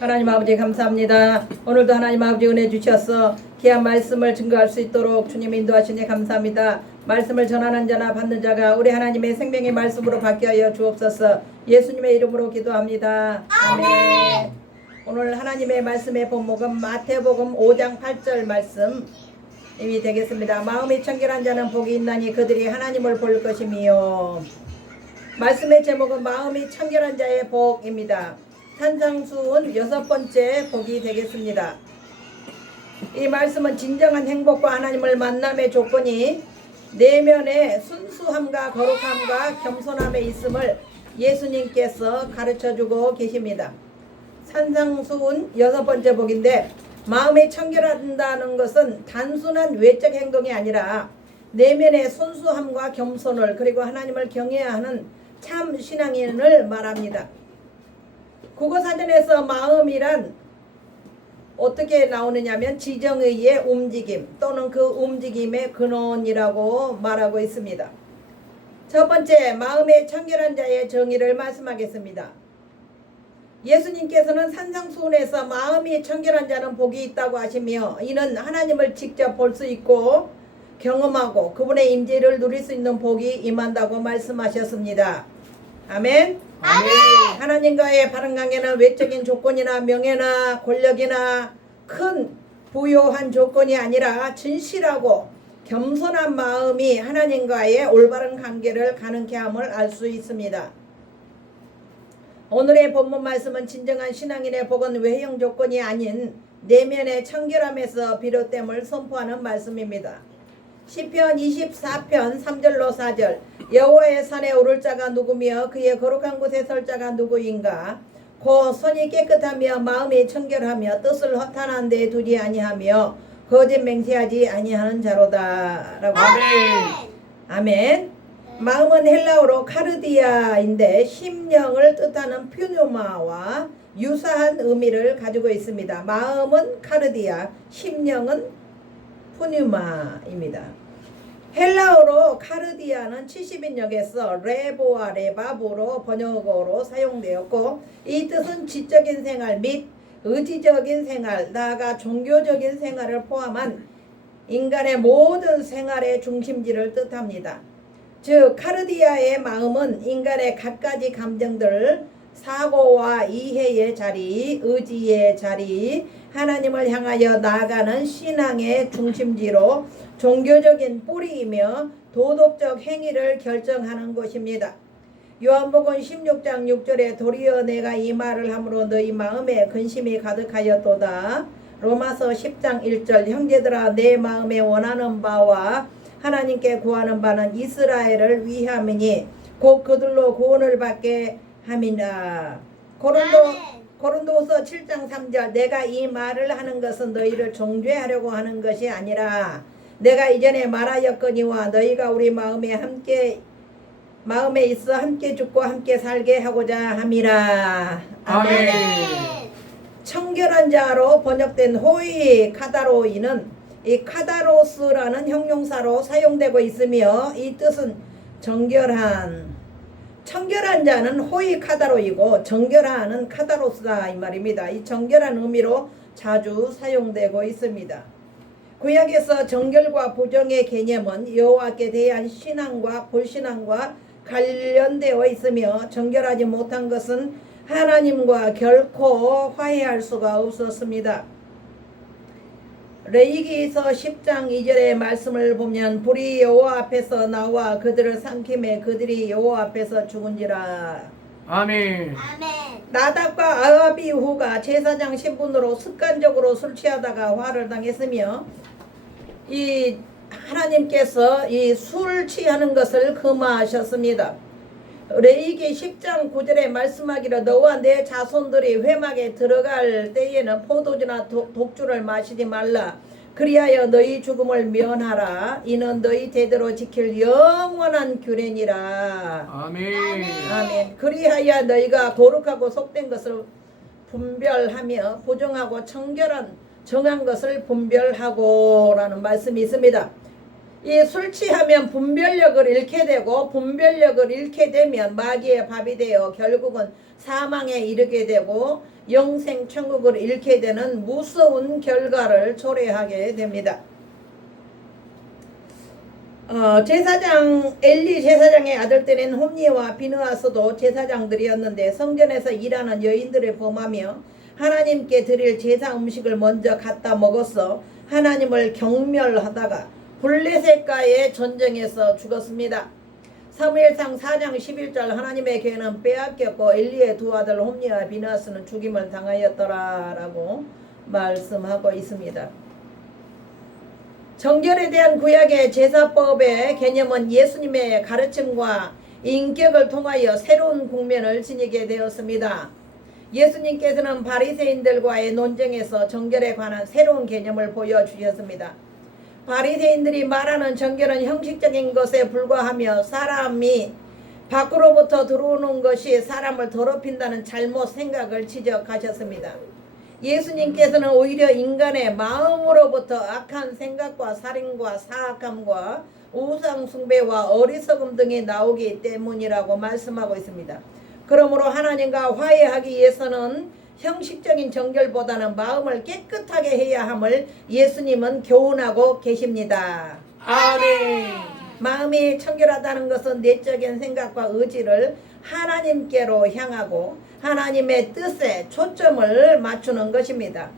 하나님 아버지 감사합니다. 오늘도 하나님 아버지 은혜 주셔서 귀한 말씀을 증거할 수 있도록 주님 인도하시니 감사합니다. 말씀을 전하는 자나 받는 자가 우리 하나님의 생명의 말씀으로 바뀌어 주옵소서. 예수님의 이름으로 기도합니다. 아멘. 오늘 하나님의 말씀의 본목은 마태복음 5장 8절 말씀이 되겠습니다. 마음이 청결한 자는 복이 있나니 그들이 하나님을 볼 것이며. 말씀의 제목은 마음이 청결한 자의 복입니다. 산상수훈 6번째 복이 되겠습니다. 이 말씀은 진정한 행복과 하나님을 만남의 조건이 내면의 순수함과 거룩함과 겸손함에 있음을 예수님께서 가르쳐주고 계십니다. 산상수훈 6번째 복인데, 마음이 청결한다는 것은 단순한 외적 행동이 아니라 내면의 순수함과 겸손을, 그리고 하나님을 경외해야 하는 참 신앙인을 말합니다. 국어사전에서 마음이란 어떻게 나오느냐면 지정의의 움직임 또는 그 움직임의 근원이라고 말하고 있습니다. 첫 번째, 마음의 청결한 자의 정의를 말씀하겠습니다. 예수님께서는 산상수훈에서 마음이 청결한 자는 복이 있다고 하시며, 이는 하나님을 직접 볼 수 있고 경험하고 그분의 임재를 누릴 수 있는 복이 임한다고 말씀하셨습니다. 아멘. 아멘. 하나님과의 바른 관계는 외적인 조건이나 명예나 권력이나 큰 부요한 조건이 아니라 진실하고 겸손한 마음이 하나님과의 올바른 관계를 가능케 함을 알 수 있습니다. 오늘의 본문 말씀은 진정한 신앙인의 복은 외형 조건이 아닌 내면의 청결함에서 비롯됨을 선포하는 말씀입니다. 시편 24편 3절로 4절. 여호와의 산에 오를 자가 누구며 그의 거룩한 곳에 설 자가 누구인가? 곧 손이 깨끗하며 마음이 청결하며 뜻을 허탄한 데 두지 아니하며 거짓 맹세하지 아니하는 자로다. 라고. 아멘. 아멘. 마음은 헬라어로 카르디아인데 심령을 뜻하는 퓨뉴마와 유사한 의미를 가지고 있습니다. 마음은 카르디아, 심령은 푸뉴마입니다. 헬라어로 카르디아는 70인역에서 레보와 레바보로 번역어로 사용되었고, 이 뜻은 지적인 생활 및 의지적인 생활, 나아가 종교적인 생활을 포함한 인간의 모든 생활의 중심지를 뜻합니다. 즉 카르디아의 마음은 인간의 갖가지 감정들, 사고와 이해의 자리, 의지의 자리, 하나님을 향하여 나아가는 신앙의 중심지로 종교적인 뿌리이며 도덕적 행위를 결정하는 것입니다. 요한복음 16장 6절에 도리어 내가 이 말을 함으로 너희 마음에 근심이 가득하였도다. 로마서 10장 1절 형제들아 내 마음에 원하는 바와 하나님께 구하는 바는 이스라엘을 위함이니 곧 그들로 구원을 받게 함이라. 고린도서 7장 3절 내가 이 말을 하는 것은 너희를 정죄하려고 하는 것이 아니라 내가 이전에 말하였거니와 너희가 우리 마음에 있어 함께 죽고 함께 살게 하고자 함이라. 아멘. 청결한 자로 번역된 호이 카다로이는 이 카다로스라는 형용사로 사용되고 있으며, 이 뜻은 청결한 자는 호이 카다로이고 정결한은 카다로스다 이 말입니다. 이 정결한 의미로 자주 사용되고 있습니다. 구약에서 정결과 부정의 개념은 여호와께 대한 신앙과 불신앙과 관련되어 있으며, 정결하지 못한 것은 하나님과 결코 화해할 수가 없었습니다. 레위기서 10장 2절의 말씀을 보면 불이 여호와 앞에서 나와 그들을 삼키매 그들이 여호와 앞에서 죽은지라. 아멘. 나답과 아비후가 제사장 신분으로 습관적으로 술 취하다가 화를 당했으며, 이 하나님께서 이 술 취하는 것을 금하셨습니다. 레위기 10장 9절에 말씀하기를 너와 내 자손들이 회막에 들어갈 때에는 포도주나 독주를 마시지 말라. 그리하여 너희 죽음을 면하라. 이는 너희 대대로 지킬 영원한 규례니라. 아멘. 아멘. 그리하여 너희가 거룩하고 속된 것을 분별하며 부정하고 정한 것을 분별하고 라는 말씀이 있습니다. 이 술 취하면 분별력을 잃게 되고 분별력을 잃게 되면 마귀의 밥이 되어 결국은 사망에 이르게 되고 영생 천국을 잃게 되는 무서운 결과를 초래하게 됩니다. 제사장 엘리 제사장의 아들 때는 홈니와 비느하스도 제사장들이었는데 성전에서 일하는 여인들을 범하며 하나님께 드릴 제사 음식을 먼저 갖다 먹어서 하나님을 경멸하다가 블레셋과의 전쟁에서 죽었습니다. 사무엘상 4장 11절 하나님의 괴는 빼앗겼고 엘리의 두 아들 홈니와 비느하스는 죽임을 당하였더라 라고 말씀하고 있습니다. 정결에 대한 구약의 제사법의 개념은 예수님의 가르침과 인격을 통하여 새로운 국면을 지니게 되었습니다. 예수님께서는 바리새인들과의 논쟁에서 정결에 관한 새로운 개념을 보여주셨습니다. 바리새인들이 말하는 정결은 형식적인 것에 불과하며 사람이 밖으로부터 들어오는 것이 사람을 더럽힌다는 잘못 생각을 지적하셨습니다. 예수님께서는 오히려 인간의 마음으로부터 악한 생각과 살인과 사악함과 우상숭배와 어리석음 등이 나오기 때문이라고 말씀하고 있습니다. 그러므로 하나님과 화해하기 위해서는 형식적인 정결보다는 마음을 깨끗하게 해야 함을 예수님은 교훈하고 계십니다. 아멘. 마음이 청결하다는 것은 내적인 생각과 의지를 하나님께로 향하고 하나님의 뜻에 초점을 맞추는 것입니다.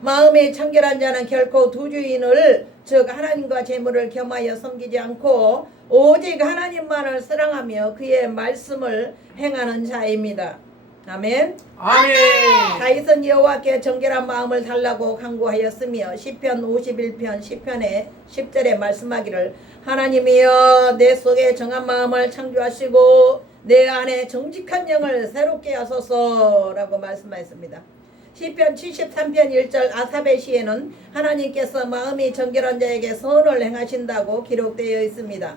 마음이 청결한 자는 결코 두 주인을 즉 하나님과 재물을 겸하여 섬기지 않고 오직 하나님만을 사랑하며 그의 말씀을 행하는 자입니다. 아멘. 아멘. 다윗은 여호와께 정결한 마음을 달라고 간구하였으며 시편 51편 10편의 10절에 말씀하기를 하나님이여 내 속에 정한 마음을 창조하시고 내 안에 정직한 영을 새롭게 하소서라고 말씀하였습니다. 시편 73편 1절 아삽의 시에는 하나님께서 마음이 정결한 자에게 선을 행하신다고 기록되어 있습니다.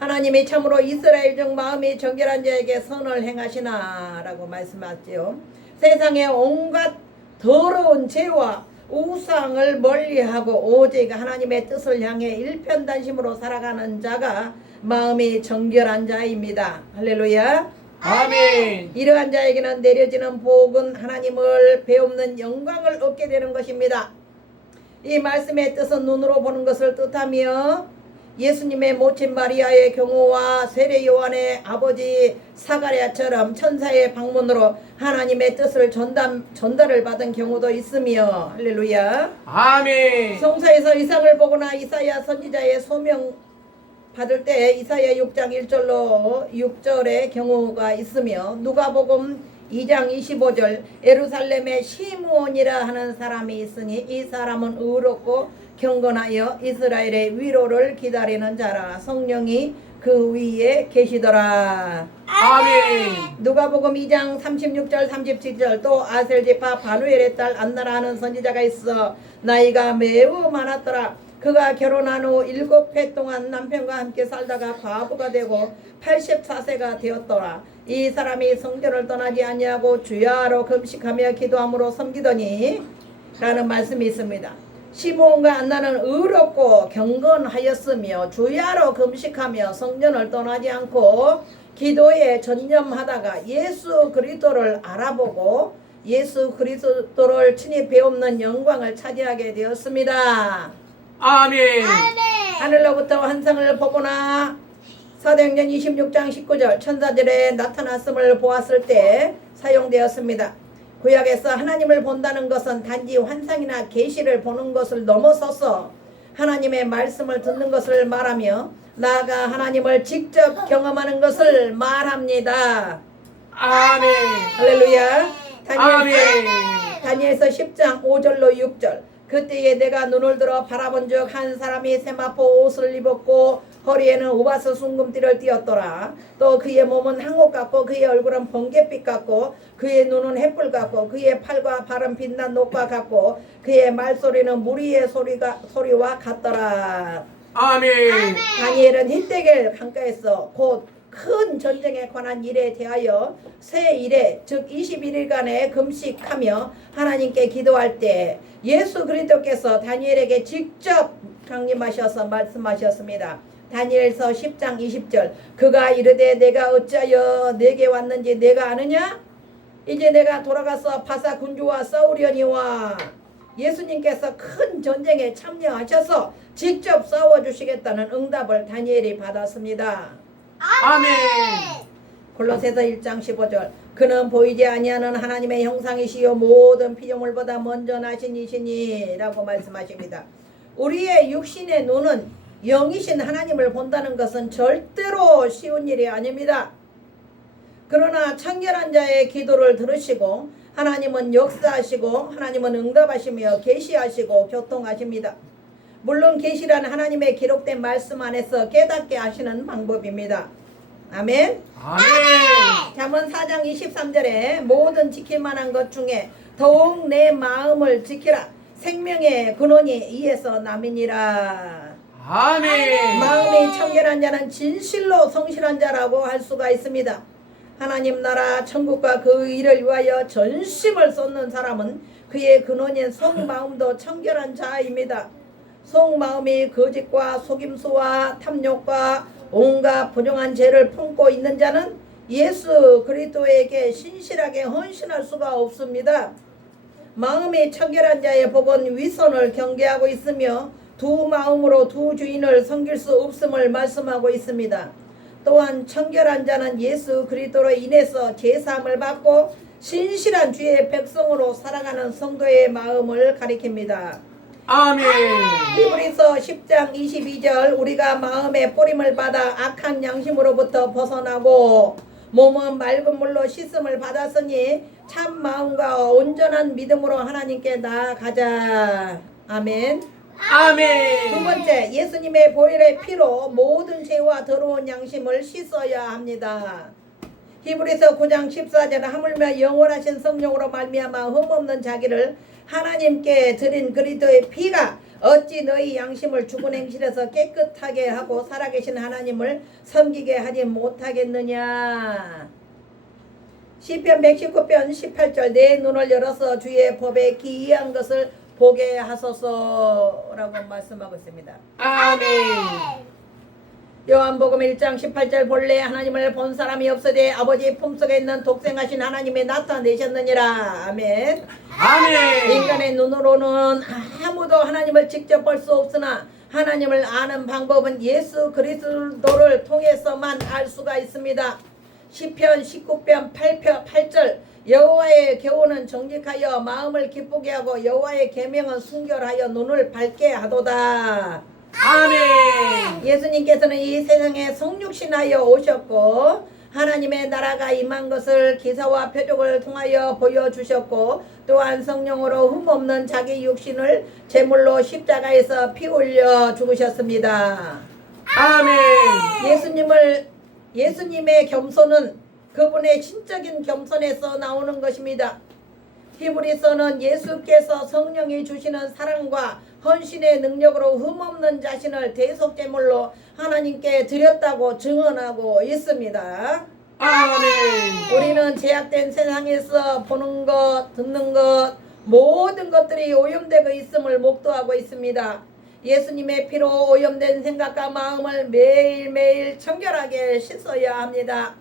하나님이 참으로 이스라엘 중 마음이 정결한 자에게 선을 행하시나 라고 말씀하지요. 세상의 온갖 더러운 죄와 우상을 멀리하고 오직 하나님의 뜻을 향해 일편단심으로 살아가는 자가 마음이 정결한 자입니다. 할렐루야. 아멘. 이러한 자에게는 내려지는 복은 하나님을 배움는 영광을 얻게 되는 것입니다. 이 말씀의 뜻은 눈으로 보는 것을 뜻하며 예수님의 모친 마리아의 경우와 세례 요한의 아버지 사가랴처럼 천사의 방문으로 하나님의 뜻을 전달을 받은 경우도 있으며 할렐루야. 아멘. 성서에서 이상을 보거나 이사야 선지자의 소명 받을 때 이사야 6장 1절로 6절의 경우가 있으며 누가복음 2장 25절 예루살렘에 시므온이라 하는 사람이 있으니 이 사람은 의롭고 경건하여 이스라엘의 위로를 기다리는 자라 성령이 그 위에 계시더라. 아멘. 누가복음 2장 36절 37절 또 아셀지파 바누엘의 딸 안나라 하는 선지자가 있어 나이가 매우 많았더라. 그가 결혼한 후 7해 동안 남편과 함께 살다가 과부가 되고 84세가 되었더라. 이 사람이 성전을 떠나지 아니하고 주야로 금식하며 기도함으로 섬기더니 라는 말씀이 있습니다. 시므온과 안나는 의롭고 경건하였으며 주야로 금식하며 성전을 떠나지 않고 기도에 전념하다가 예수 그리스도를 알아보고 예수 그리스도를 친히 배우는 영광을 차지하게 되었습니다. 아멘. 하늘로부터 환상을 보거나 사도행전 26장 19절 천사들의 나타났음을 보았을 때 사용되었습니다. 구약에서 하나님을 본다는 것은 단지 환상이나 계시를 보는 것을 넘어서서 하나님의 말씀을 듣는 것을 말하며 나아가 하나님을 직접 경험하는 것을 말합니다. 아멘. 할렐루야. 아멘. 다니엘서 10장 5절로 6절 그때에 내가 눈을 들어 바라본즉 한 사람이 세마포 옷을 입었고 허리에는 우바스 순금띠를 띠었더라. 또 그의 몸은 항옥 같고 그의 얼굴은 번갯빛 같고 그의 눈은 햇불 같고 그의 팔과 발은 빛난 녹과 같고 그의 말소리는 무리의 소리와 같더라. 아멘. 다니엘은 흰대겔 강가에서 곧 큰 전쟁에 관한 일에 대하여 새 일에 즉 21일간의 금식하며 하나님께 기도할 때 예수 그리스도께서 다니엘에게 직접 강림하셔서 말씀하셨습니다. 다니엘서 10장 20절 그가 이르되 내가 어찌하여 내게 왔는지 내가 아느냐? 이제 내가 돌아가서 바사 군주와 싸우려니와 예수님께서 큰 전쟁에 참여하셔서 직접 싸워주시겠다는 응답을 다니엘이 받았습니다. 아멘. 골로새서 1장 15절 그는 보이지 아니하는 하나님의 형상이시요 모든 피조물보다 먼저 나신 이시니 라고 말씀하십니다. 우리의 육신의 눈은 영이신 하나님을 본다는 것은 절대로 쉬운 일이 아닙니다. 그러나 청결한 자의 기도를 들으시고 하나님은 역사하시고 하나님은 응답하시며 계시하시고 교통하십니다. 물론 계시란 하나님의 기록된 말씀 안에서 깨닫게 하시는 방법입니다. 아멘. 아멘. 잠언 4장 23절에 모든 지킬 만한 것 중에 더욱 내 마음을 지키라. 생명의 근원이 이에서 남이니라. 아멘. 마음이 청결한 자는 진실로 성실한 자라고 할 수가 있습니다. 하나님 나라 천국과 그 일을 위하여 전심을 쏟는 사람은 그의 근원인 속마음도 청결한 자입니다. 속마음이 거짓과 속임수와 탐욕과 온갖 부정한 죄를 품고 있는 자는 예수 그리스도에게 신실하게 헌신할 수가 없습니다. 마음이 청결한 자의 복은 위선을 경계하고 있으며 두 마음으로 두 주인을 섬길 수 없음을 말씀하고 있습니다. 또한 청결한 자는 예수 그리스도로 인해서 제사함을 받고 신실한 주의 백성으로 살아가는 성도의 마음을 가리킵니다. 아멘. 히브리서 10장 22절 우리가 마음의 뿌림을 받아 악한 양심으로부터 벗어나고 몸은 맑은 물로 씻음을 받았으니 참 마음과 온전한 믿음으로 하나님께 나아가자. 아멘. 아멘. 두 번째, 예수님의 보혈의 피로 모든 죄와 더러운 양심을 씻어야 합니다. 히브리서 9장 14절 하물며 영원하신 성령으로 말미암아 흠없는 자기를 하나님께 드린 그리스도의 피가 어찌 너희 양심을 죽은 행실에서 깨끗하게 하고 살아계신 하나님을 섬기게 하지 못하겠느냐. 시편 119편 18절 내 눈을 열어서 주의 법에 기이한 것을 보게 하소서라고 말씀하고 있습니다. 아멘. 요한복음 1장 18절 본래 하나님을 본 사람이 없으되 아버지 품속에 있는 독생하신 하나님이 나타내셨느니라. 아멘. 아멘. 인간의 눈으로는 아무도 하나님을 직접 볼 수 없으나 하나님을 아는 방법은 예수 그리스도를 통해서만 알 수가 있습니다. 시편 19편 8절 여호와의 교훈은 정직하여 마음을 기쁘게 하고 여호와의 계명은 순결하여 눈을 밝게 하도다. 아멘. 예수님께서는 이 세상에 성육신하여 오셨고 하나님의 나라가 임한 것을 기사와 표적을 통하여 보여주셨고 또한 성령으로 흠없는 자기 육신을 제물로 십자가에서 피 흘려 죽으셨습니다. 아멘. 예수님의 겸손은 그분의 신적인 겸손에서 나오는 것입니다. 히브리서는 예수께서 성령이 주시는 사랑과 헌신의 능력으로 흠없는 자신을 대속제물로 하나님께 드렸다고 증언하고 있습니다. 아멘. 우리는 제약된 세상에서 보는 것, 듣는 것 모든 것들이 오염되고 있음을 목도하고 있습니다. 예수님의 피로 오염된 생각과 마음을 매일매일 청결하게 씻어야 합니다.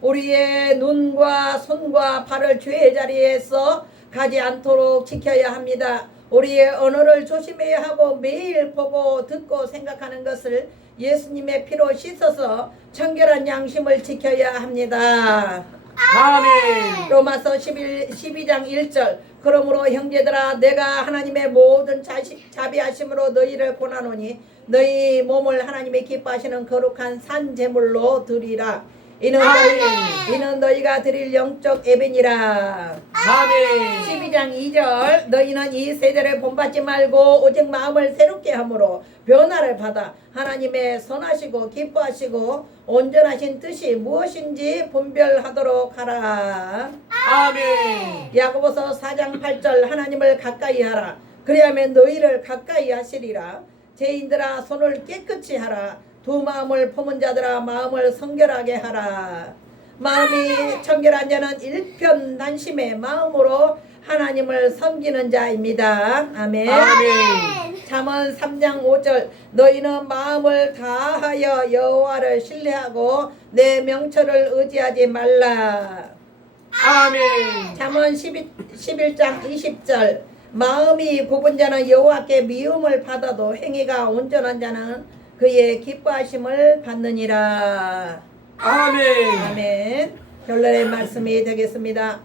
우리의 눈과 손과 발을 죄의 자리에서 가지 않도록 지켜야 합니다. 우리의 언어를 조심해야 하고 매일 보고 듣고 생각하는 것을 예수님의 피로 씻어서 청결한 양심을 지켜야 합니다. 아멘. 로마서 12장 1절 그러므로 형제들아 내가 하나님의 모든 자비하심으로 너희를 권하노니 너희 몸을 하나님의 기뻐하시는 거룩한 산 제물로 드리라. 이는 너희가 드릴 영적 예배니라. 아멘. 12장 2절 너희는 이 세대를 본받지 말고 오직 마음을 새롭게 함으로 변화를 받아 하나님의 선하시고 기뻐하시고 온전하신 뜻이 무엇인지 분별하도록 하라. 아멘. 야고보서 4장 8절 하나님을 가까이 하라. 그리하면 너희를 가까이 하시리라. 죄인들아 손을 깨끗이 하라. 두 마음을 품은 자들아 마음을 성결하게 하라. 마음이 청결한 자는 일편단심의 마음으로 하나님을 섬기는 자입니다. 아멘. 아멘. 잠언 3장 5절 너희는 마음을 다하여 여호와를 신뢰하고 내 명철을 의지하지 말라. 아멘. 잠언 11장 20절 마음이 굽은 자는 여호와께 미움을 받아도 행위가 온전한 자는 그의 기뻐하심을 받느니라. 아멘. 아멘. 결론의 말씀이 되겠습니다.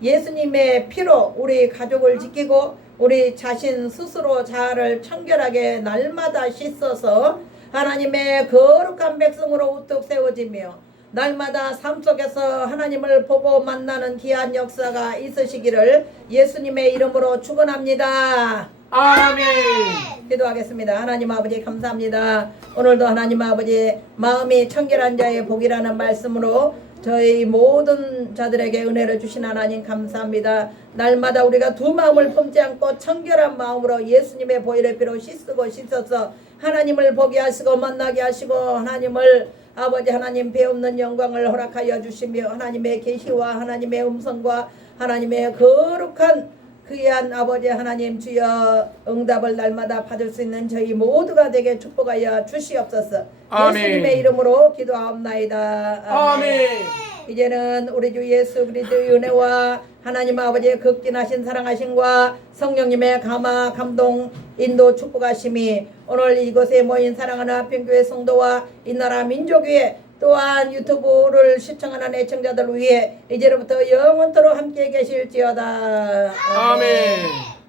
예수님의 피로 우리 가족을 지키고 우리 자신 스스로 자아를 청결하게 날마다 씻어서 하나님의 거룩한 백성으로 우뚝 세워지며 날마다 삶 속에서 하나님을 보고 만나는 귀한 역사가 있으시기를 예수님의 이름으로 축원합니다. 아멘. 기도하겠습니다. 하나님 아버지 감사합니다. 오늘도 하나님 아버지 마음이 청결한 자의 복이라는 말씀으로 저희 모든 자들에게 은혜를 주신 하나님 감사합니다. 날마다 우리가 두 마음을 품지 않고 청결한 마음으로 예수님의 보혈의 피로 씻어서 하나님을 보게 하시고 만나게 하시고 하나님을 아버지 하나님 배없는 영광을 허락하여 주시며 하나님의 계시와 하나님의 음성과 하나님의 거룩한 귀한 아버지 하나님 주여 응답을 날마다 받을 수 있는 저희 모두가 되게 축복하여 주시옵소서. 아멘. 예수님의 이름으로 기도하옵나이다. 아멘. 이제는 우리 주 예수 그리스도의 은혜와 하나님 아버지의 극진하신 사랑하심과 성령님의 감화 감동 인도 축복하심이 오늘 이곳에 모인 사랑하는 하평교회 성도와 이 나라 민족 위에 또한 유튜브를 시청하는 애청자들 위해 이제로부터 영원토록 함께 계실지어다. 아멘.